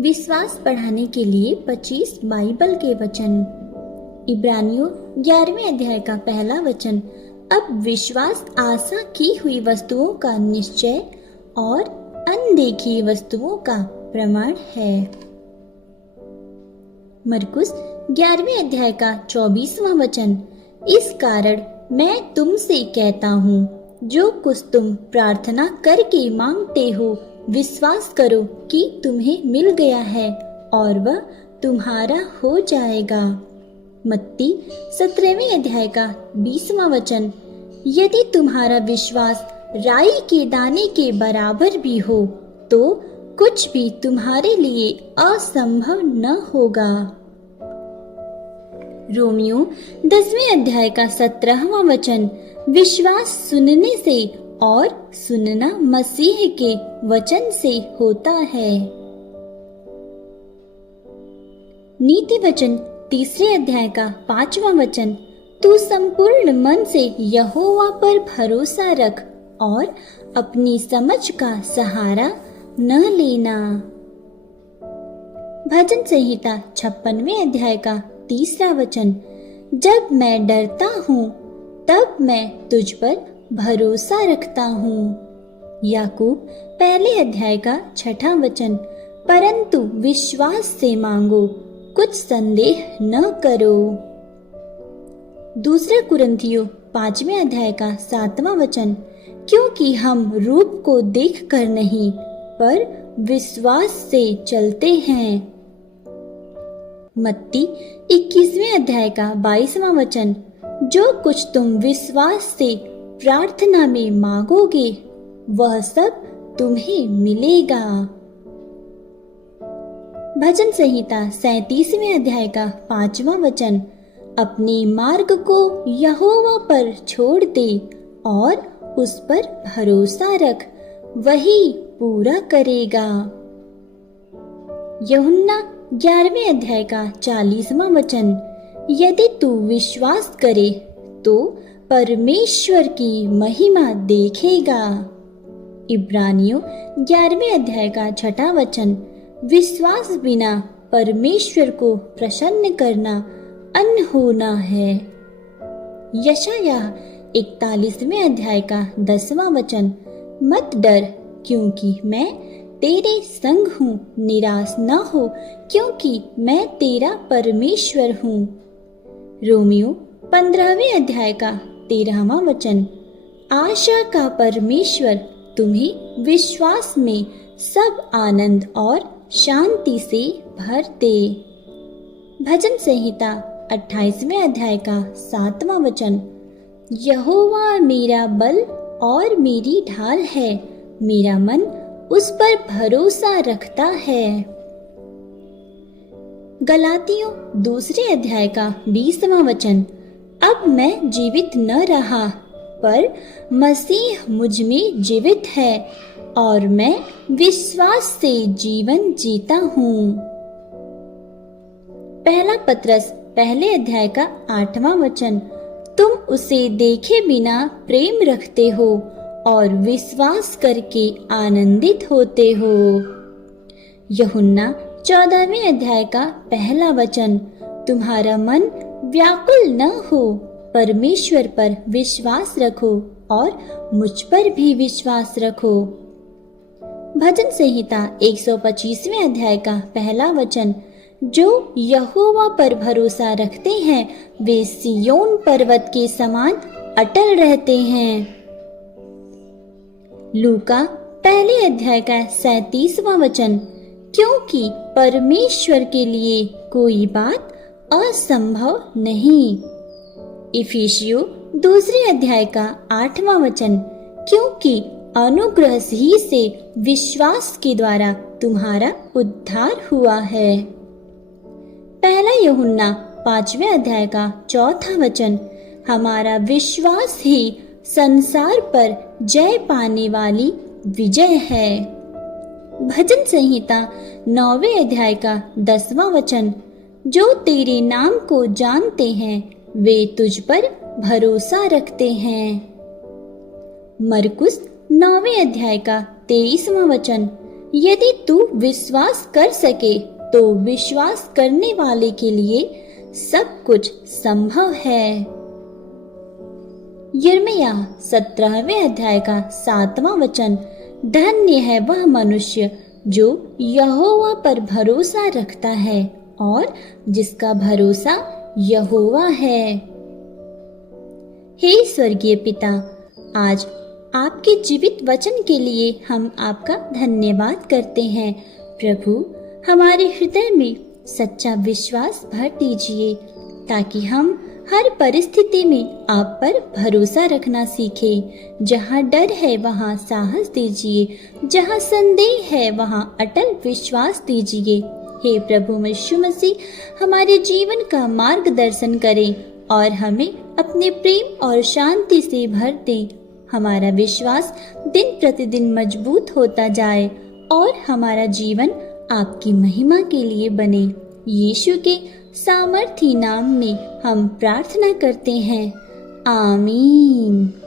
विश्वास बढ़ाने के लिए 25 बाइबल के वचन। इब्रानियों 11वें अध्याय का पहला वचन। अब विश्वास आशा की हुई वस्तुओं का निश्चय और अनदेखी वस्तुओं का प्रमाण है। मरकुस 11वें अध्याय का 24वां वचन। इस कारण मैं तुमसे कहता हूँ, जो कुछ तुम प्रार्थना करके मांगते हो, विश्वास करो कि तुम्हें मिल गया है और वह तुम्हारा हो जाएगा। मत्ती 17वें अध्याय का 20वां वचन। यदि तुम्हारा विश्वास राई के दाने के बराबर भी हो, तो कुछ भी तुम्हारे लिए असंभव न होगा। रोमियो 10वें अध्याय का 17वां वचन। विश्वास सुनने से और सुनना मसीह के वचन से होता है। नीति वचन 3 अध्याय का 5वां वचन। तू संपूर्ण मन से यहोवा पर भरोसा रख और अपनी समझ का सहारा न लेना। भजन संहिता 56वें अध्याय का 3 वचन। जब मैं डरता हूँ तब मैं तुझ पर भरोसा रखता हूँ। याकूब 1 अध्याय का 6 वचन। परंतु विश्वास से मांगो, कुछ संदेह न करो। 2 कुरिन्थियों 5वें अध्याय का 7वां वचन। क्योंकि हम रूप को देखकर नहीं, पर विश्वास से चलते हैं। मत्ती 21वें अध्याय का 22वां वचन। जो कुछ तुम विश्वास से प्रार्थना में मांगोगे, वह सब तुम्हें मिलेगा। भजन संहिता 37वें अध्याय का 5वां वचन। अपने मार्ग को यहोवा पर छोड़ दे और उस पर भरोसा रख, वही पूरा करेगा। यूहन्ना 11वें अध्याय का 40वां वचन। यदि तू विश्वास करे तो परमेश्वर की महिमा देखेगा। इब्रानियों 11वें अध्याय का 6 वचन। विश्वास बिना परमेश्वर को प्रसन्न करना अनहोना है। यशायाह 41वें अध्याय का 10वां वचन। मत डर, क्योंकि मैं तेरे संग हूँ। निराश न हो, क्योंकि मैं तेरा परमेश्वर हूँ। रोमियो 15वें अध्याय का 13वां वचन। आशा का परमेश्वर तुम्हें विश्वास में सब आनंद और शांति से भर दे। भजन संहिता 28वें अध्याय का 7वां वचन। यहोवा मेरा बल और मेरी ढाल है, मेरा मन उस पर भरोसा रखता है। गलातियों 2 अध्याय का 20वां वचन। अब मैं जीवित न रहा, पर मसीह मुझ में जीवित है और मैं विश्वास से जीवन जीता हूँ। पहला पत्रस 1 अध्याय का 8वां वचन। तुम उसे देखे बिना प्रेम रखते हो और विश्वास करके आनंदित होते हो। यूहन्ना 14वें अध्याय का 1 वचन। तुम्हारा मन व्याकुल न हो, परमेश्वर पर विश्वास रखो और मुझ पर भी विश्वास रखो। भजन संहिता 125वें अध्याय का 1 वचन। जो यहोवा पर भरोसा रखते हैं, वे सिय्योन पर्वत के समान अटल रहते हैं। लूका 1 अध्याय का 37वां वचन। क्योंकि परमेश्वर के लिए कोई बात असंभव नहीं। इफिसियों 2 अध्याय का 8वां वचन। क्योंकि अनुग्रह ही से विश्वास के द्वारा तुम्हारा उद्धार हुआ है। 1 यूहन्ना 5वें अध्याय का 4वां वचन। हमारा विश्वास ही संसार पर जय पाने वाली विजय है। भजन संहिता 9वें अध्याय का 10वां वचन। जो तेरे नाम को जानते हैं, वे तुझ पर भरोसा रखते हैं। मरकुस 9वें अध्याय का 23वां वचन। यदि तू विश्वास कर सके तो विश्वास करने वाले के लिए सब कुछ संभव है। यिर्मयाह 17वें अध्याय का 7वां वचन। धन्य है वह मनुष्य जो यहोवा पर भरोसा रखता है और जिसका भरोसा यहोवा है। हे स्वर्गीय पिता, आज आपके जीवित वचन के लिए हम आपका धन्यवाद करते हैं। प्रभु, हमारे हृदय में सच्चा विश्वास भर दीजिए ताकि हम हर परिस्थिति में आप पर भरोसा रखना सीखें। जहाँ डर है वहाँ साहस दीजिए, जहाँ संदेह है वहाँ अटल विश्वास दीजिए। हे प्रभु यीशु मसीह, हमारे जीवन का मार्गदर्शन करें और हमें अपने प्रेम और शांति से भर दें। हमारा विश्वास दिन प्रतिदिन मजबूत होता जाए और हमारा जीवन आपकी महिमा के लिए बने। यीशु के सामर्थी नाम में हम प्रार्थना करते हैं। आमीन।